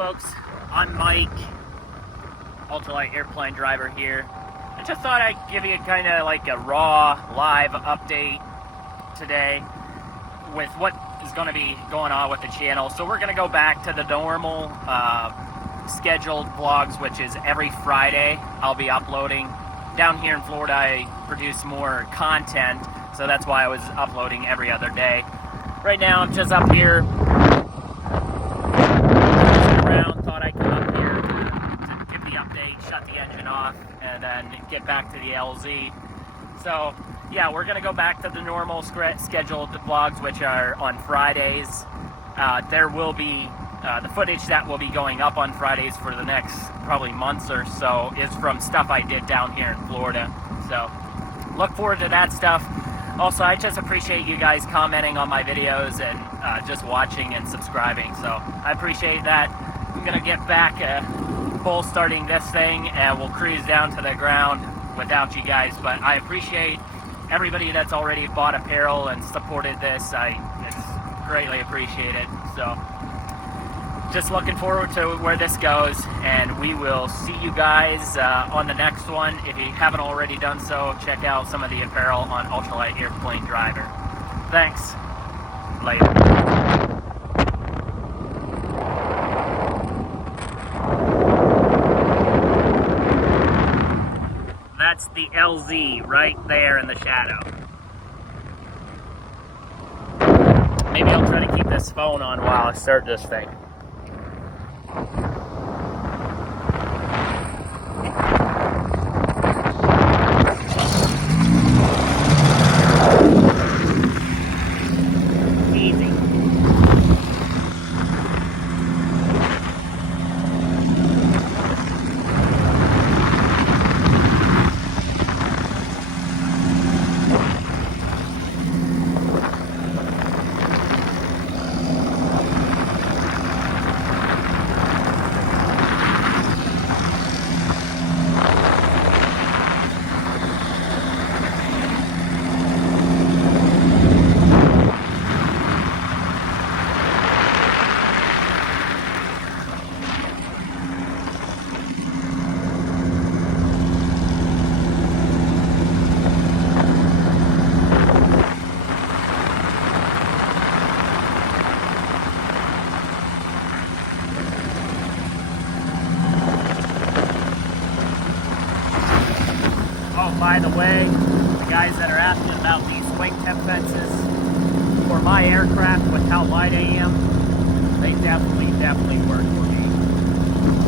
folks, I'm Mike, Ultralight airplane driver here. I just thought I'd give you kind of like a raw live update today with what is going to be going on with the channel. So we're going to go back to the normal scheduled vlogs, which is every Friday I'll be uploading. Down here in Florida I produce more content, so that's why I was uploading every other day. Right now I'm just up here around, thought I'd come up here to give the update, shut the engine off, and then get back to the LZ. So yeah, we're gonna go back to the normal scheduled vlogs, which are on Fridays. There will be the footage that will be going up on Fridays for the next probably months or so is from stuff I did down here in Florida. So look forward to that stuff. Also, I just appreciate you guys commenting on my videos and just watching and subscribing. So I appreciate that. I'm gonna get back full starting this thing and we'll cruise down to the ground without you guys. But I appreciate everybody that's already bought apparel and supported this. It's greatly appreciated. So just looking forward to where this goes, and we will see you guys on the next one. If you haven't already done so, check out some of the apparel on Ultralight Airplane Driver. Thanks. Later. That's the LZ right there in the shadow. Maybe I'll try to keep this phone on while I start this thing. Easy. Oh, by the way, the guys that are asking about these wingtip fences for my aircraft with how light I am, they definitely work for me.